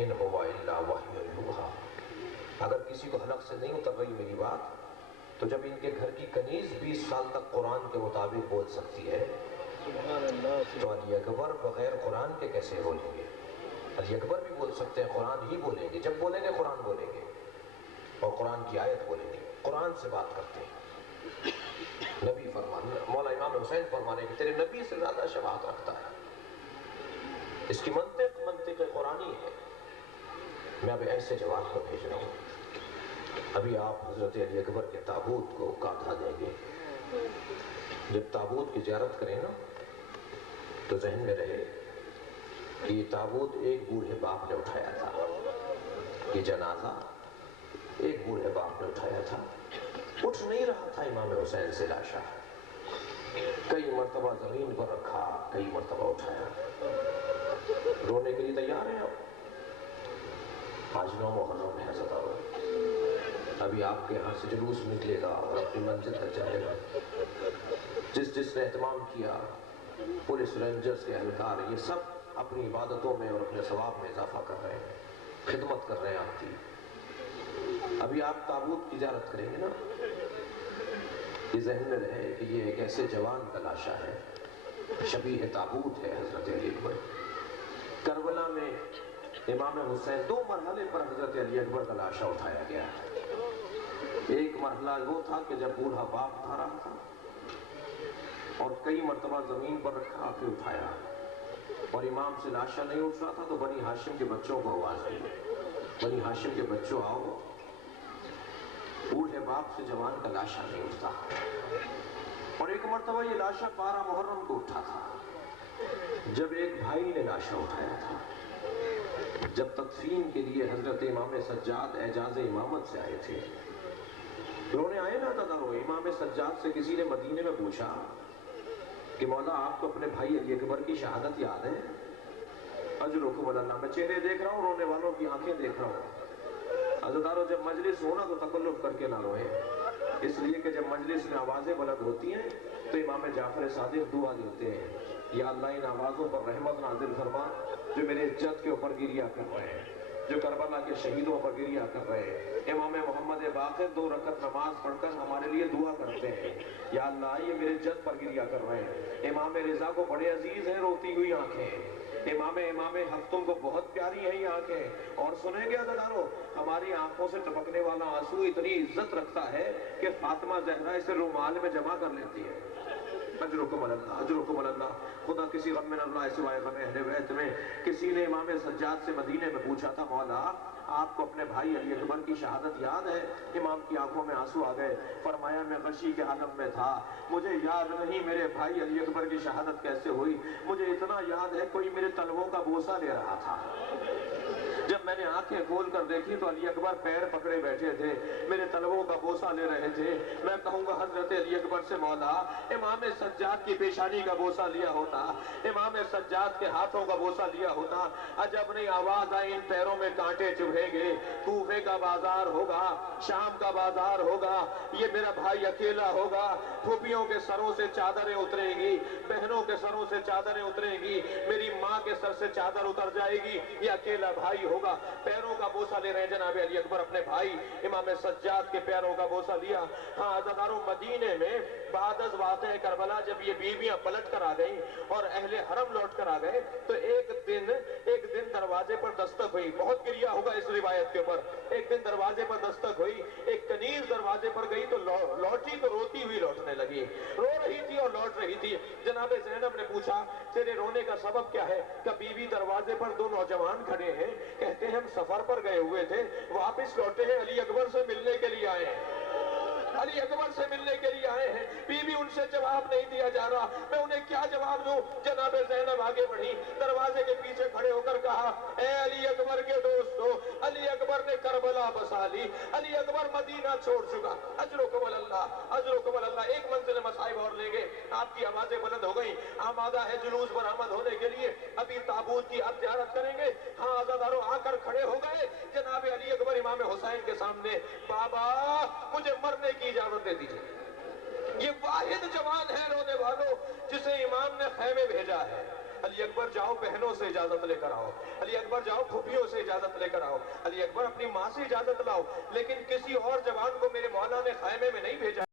ان ہوا الا وحی یوحا۔ اگر کسی کو حلق سے نہیں اتر رہی میری بات تو جب ان کے گھر کی کنیز 20 سال تک قرآن کے مطابق بول سکتی ہے تو علی اکبر بغیر قرآن کے کیسے بولیں گے؟ علی اکبر بھی بول سکتے ہیں، قرآن ہی بولیں گے، جب بولیں گے قرآن بولیں گے اور قرآن کی آیت بولیں گے، قرآن سے بات کرتے ہیں۔ نبی فرمانے، مولا امام حسین فرمانے کہ تیرے نبی سے زیادہ شفاعت رکھتا ہے۔ اس کی منطق قرآنی ہے۔ میں اب ایسے جواب کو بھیج رہا ہوں۔ ابھی آپ حضرت علی اکبر کے تابوت کو کاندھا دیں گے۔ جب تابوت کی زیارت کریں نا تو ذہن میں رہے کہ یہ تابوت ایک بوڑھے باپ نے اٹھایا تھا، یہ جنازہ ایک بوڑھے باپ نے اٹھایا تھا۔ اٹھ نہیں رہا تھا امام حسین سے لاشا، کئی مرتبہ زمین پر رکھا، کئی مرتبہ اٹھایا۔ رونے کے لیے تیار ہیں آپ؟ آج 9 محرم ہے حضرت آباد، ابھی آپ کے یہاں سے جلوس نکلے گا اور اپنی منزل تک چلے گا۔ جس نے اہتمام کیا، پولیس رینجرز کے اہلکار، یہ سب اپنی عبادتوں میں اور اپنے ثواب میں اضافہ کر رہے ہیں، خدمت کر رہے ہیں آپ کی۔ ابھی آپ تابوت کی زیارت کریں گے نا، یہ ذہن میں رہے کہ یہ ایک ایسے جوان کا لاشا ہے، شبیہ تابوت ہے حضرت علی اکبر۔ کربلا میں امام حسین 2 مرحلے پر حضرت علی اکبر کا لاشا اٹھایا گیا ہے۔ ایک مرحلہ وہ تھا کہ جب بوڑھا باپ اٹھا رہا تھا اور کئی مرتبہ زمین پر رکھا پھر اٹھایا، اور امام سے لاشا نہیں اٹھ رہا تھا تو بنی ہاشم کے بچوں کو آواز دی، بنی ہاشم کے بچوں آؤ، بوڑھے باپ سے جوان کا لاشا نہیں اٹھتا۔ اور ایک مرتبہ یہ لاشا 12 محرم کو اٹھا تھا، جب ایک بھائی نے لاشا اٹھایا تھا، جب تدفین کے لیے حضرت امام سجاد اعجاز امامت سے آئے تھے۔ رونے آئے نا تدارو، امام سجاد سے کسی نے مدینے میں پوچھا کہ مولا آپ کو اپنے بھائی علی اکبر کی شہادت یاد ہے؟ اجرکم اللہ، میں چہرے دیکھ رہا ہوں، رونے والوں کی آنکھیں دیکھ رہا ہوں۔ عزیزانو، جب مجلس ہونا تو تکلف کر کے نہ روئیں، اس لیے کہ جب مجلس میں آوازیں بلند ہوتی ہیں تو امام جعفر صادق دعا دیتے ہیں، یا اللہ ان آوازوں پر رحمت نازل فرما جو میرے عزت کے اوپر گریہ کر رہے ہیں، جو کربلا کے شہیدوں پر گریہ کر رہے ہیں۔ امام محمد باقر 2 رکعت نماز پڑھ کر ہمارے لیے دعا کرتے ہیں، یا اللہ یہ میرے جد پر گریہ کر رہے ہیں۔ امام رضا کو بڑے عزیز ہیں روتی ہوئی آنکھیں، امام ہفتم کو بہت پیاری ہیں یہ آنکھیں، اور سنیں گے عزیزانو، ہماری آنکھوں سے ٹپکنے والا آنسو اتنی عزت رکھتا ہے کہ فاطمہ زہرا اسے رومال میں جمع کر لیتی ہے۔ اجرکم اللہ، اجرکم اللہ۔ خدا کسی غم میں نہ رلائے سوائے غم اہل بیت میں۔ کسی نے امام سجاد سے مدینے میں پوچھا تھا، مولا آپ کو اپنے بھائی علی اکبر کی شہادت یاد ہے؟ امام کی آنکھوں میں آنسو آ گئے، فرمایا میں غشی کے عالم میں تھا، مجھے یاد نہیں میرے بھائی علی اکبر کی شہادت کیسے ہوئی، مجھے اتنا یاد ہے کوئی میرے تلووں کا بوسہ لے رہا تھا۔ جب میں نے آنکھیں کھول کر دیکھی تو علی اکبر پیر پکڑے بیٹھے تھے، میرے تلووں کا بوسہ لے رہے تھے۔ میں کہوں گا حضرت علی اکبر سے، مولا امام سجاد کی پیشانی کا بوسہ لیا ہوتا، امام سجاد کے ہاتھوں کا بوسہ لیا ہوتا، عجب نہیں آواز آئی ان پیروں میں کانٹے چبھیں گے، کوفے کا بازار ہوگا، شام کا بازار ہوگا، یہ میرا بھائی اکیلا ہوگا، پھوپھیوں کے سروں سے چادریں اتریں گی، بہنوں کے سروں سے چادریں اتریں گی، میری ماں کے سر سے چادر اتر جائے گی، یہ اکیلا بھائی ہوگا۔ پیروں کا بوسہ لے رہے ہیں جناب علی اکبر اپنے بھائی امام سجاد کے پیروں کا بوسہ لیا۔ ہاں عزیزانو، مدینے میں بعد از واقعہ کربلا جب یہ بیویاں پلٹ کر آ گئیں اور اہل حرم لوٹ کر آ گئے تو ایک دن دروازے پر دستک ہوئی، بہت گریہ ہوگا اس روایت کے اوپر، ایک دن دروازے پر دستک ہوئی، ایک کنیز دروازے پر گئی تو لوٹی تو روتی ہوئی لوٹنے لگی، رو رہی تھی اور لوٹ رہی تھی۔ جناب زینب نے پوچھا تیرے رونے کا سبب کیا ہے؟ کہ بیوی دروازے پر 2 نوجوان کھڑے ہیں، کہتے ہیں ہم سفر پر گئے ہوئے تھے، واپس لوٹے ہیں، علی اکبر سے ملنے کے لیے آئے ہیں، علی اکبر سے ملنے کے لیے آئے ہیں۔ بیوی ان سے جواب نہیں دیا جا رہا، میں انہیں کیا جواب دوں؟ جناب زینب آگے بڑھی، دروازے کے پیچھے کھڑے ہو کر کہا، اے علی اکبر کے دوستو، علی اکبر نے کربلا بسا لی، علی اکبر مدینہ چھوڑ چکا۔ اجرکم اللہ، اجرکم اللہ۔ ایک منزل مصائب اور لیں گے، آپ کی آوازیں بلند ہو گئیں، آمادہ ہے جلوس برآمد ہونے کے لیے، ابھی تابوت کی اب زیارت کریں گے۔ ہاں عزادارو، آ کر کھڑے ہو گئے جناب علی اکبر امام حسین کے سامنے، بابا مجھے مرنے کی اجازت دے دیجئے۔ یہ واحد جوان ہے رونے والوں جسے امام نے خیمے بھیجا ہے۔ علی اکبر جاؤ بہنوں سے اجازت لے کر آؤ، علی اکبر جاؤ پھوپھیوں سے اجازت لے کر آؤ، علی اکبر اپنی ماں سے اجازت لاؤ، لیکن کسی اور جوان کو میرے مولا نے خیمے میں نہیں بھیجا۔